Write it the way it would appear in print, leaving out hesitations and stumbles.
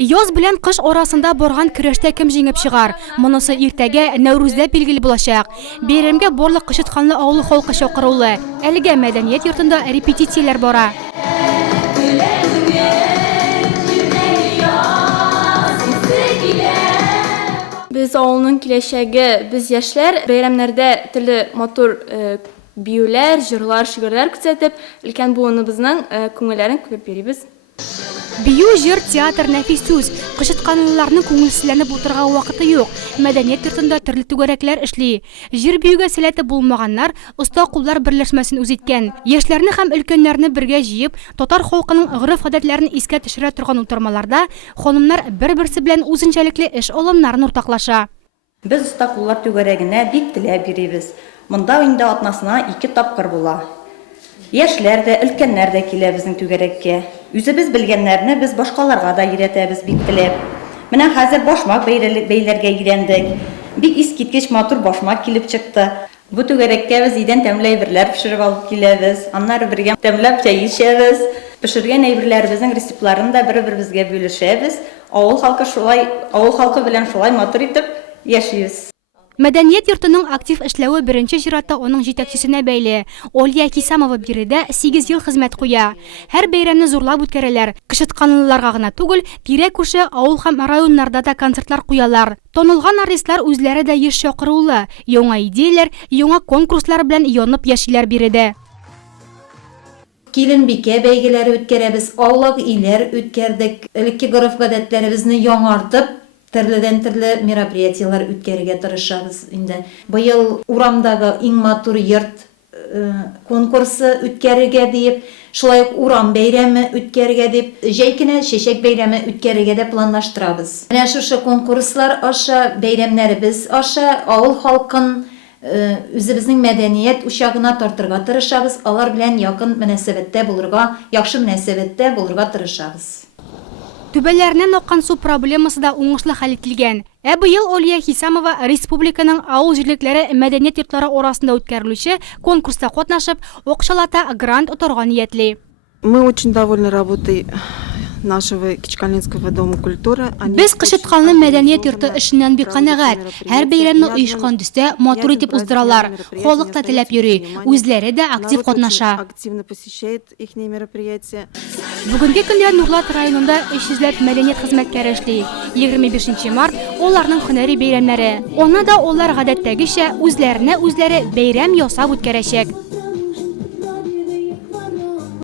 Яз белән кыш арасында барган көрәштә кем җиңеп чыгар? Монысы иртәгә Нәүрүздә билгеле булачак. Бәйрәмгә барлык Кычытканлы авылы халкы чакырылды. Әлегә мәдәният йортында репетицияләр бара. Biz авылның киләчәге, biz яшьләр бәйрәмнәрдә төрле матур биюләр, җырлар, шигырьләр күрсәтеп, өлкән буыныбызның күңелләрен күреп йөрибез. Бию, җыр, театр, нәфис сүз. Кычытканлыларның күңелсезләнеп утырга вакыты юк. Мәдәният йортында төрле түгәрәкләр эшли. Җыр биюгә сәләте булмаганнар оста куллар берләшмәсен үзиткән. Яшьләрне һәм өлкәннәрне бергә җыеп, татар халкының гырыф-гадәтләрен искә төшерә торган утырмаларда ханымнар бер-берсе белән үзенчәлекле эш алымнарын уртаклаша. Без оста куллар түгәрәгенә бик теләп бирибез. Монда инде атнасына 2 тапкыр була. Яшьләр дә, өлкәннәр дә килә безнең түгәрәккә. Үзебез белгәннәрне без башкаларга да өйрәтәбез бик теләп. Менә хәзер башмак бәйләргә өйрәндек. Бик искиткеч матур башмак килеп чыкты. Бу түгәрәккә без идән тәмле әйберләр пешереп алып киләбез. Аннары бергә тәмләп чәй ичәбез. Пешергән әйберләребезнең рецептларын да бер-беребезгә бүлешәбез. Авыл халкы белән шулай матур итеп яшибез. Мәдәният йортының актив эшләве беренче чиратта оның җитәкчесенә бәйле. Олья Кисамова биредә 8 ел хезмәт куя. Һәр бәйрәмне зурлап үткәрәләр. Кычытканлыларга гына түгел, тирә-күрше авыл һәм районнарда да концертлар куялар. Танылган артистлар үзләре дә еш чакырылды. Яңа идеяләр, яңа конкурслар белән янып яшиләр биредә. Килен-бикә бәйгеләре үткәрәбез, аулак иләр үткәрдек. Элекке гырыф-гадәтләребезне яңартып, төрледән-төрле мероприятиялар үткәрергә тырышабыз инде. Быел урамдагы иң матур йорт конкурсы үткәрергә дип, шулай ук урам бәйрәме үткәрергә дип, җәй көне чәчәк бәйрәме үткәрергә дә планлаштырабыз. Менә шушы конкурслар аша, бәйрәмнәребез аша авыл халкын үзебезнең мәдәният учагына тартырга тырышабыз. Алар белән якын мөнәсәбәттә булырга, яхшы мөнәсәбәттә булырга тырышабыз. Түбәләреннән аккан су проблемасы да уңышлы хәл ителгән. Быел Олья Хисамова республиканың авыл җирлекләре мәдәният йортлары арасында үткәрелүче конкурста катнашып, акчалата грант оторга ниятли. Мы очень довольны работой нашего Кичкалинского дома культуры. Без Кычытканлы мәдәният йорты эшеннән бик канәгать. Һәр бәйрәмне оешкан төстә матур итеп уздыралар. Халык та теләп йөри, үзләре дә актив катнаша. Активно посещает их мероприятия. Бүгенге көндә Нурлат районында 300 мәдәният хезмәткәре эшли. 25 март оларның һөнәри бәйрәмнәре. Аны да олар гадәттәгечә үзләренә үзләре бәйрәм ясап үткәрәчәк.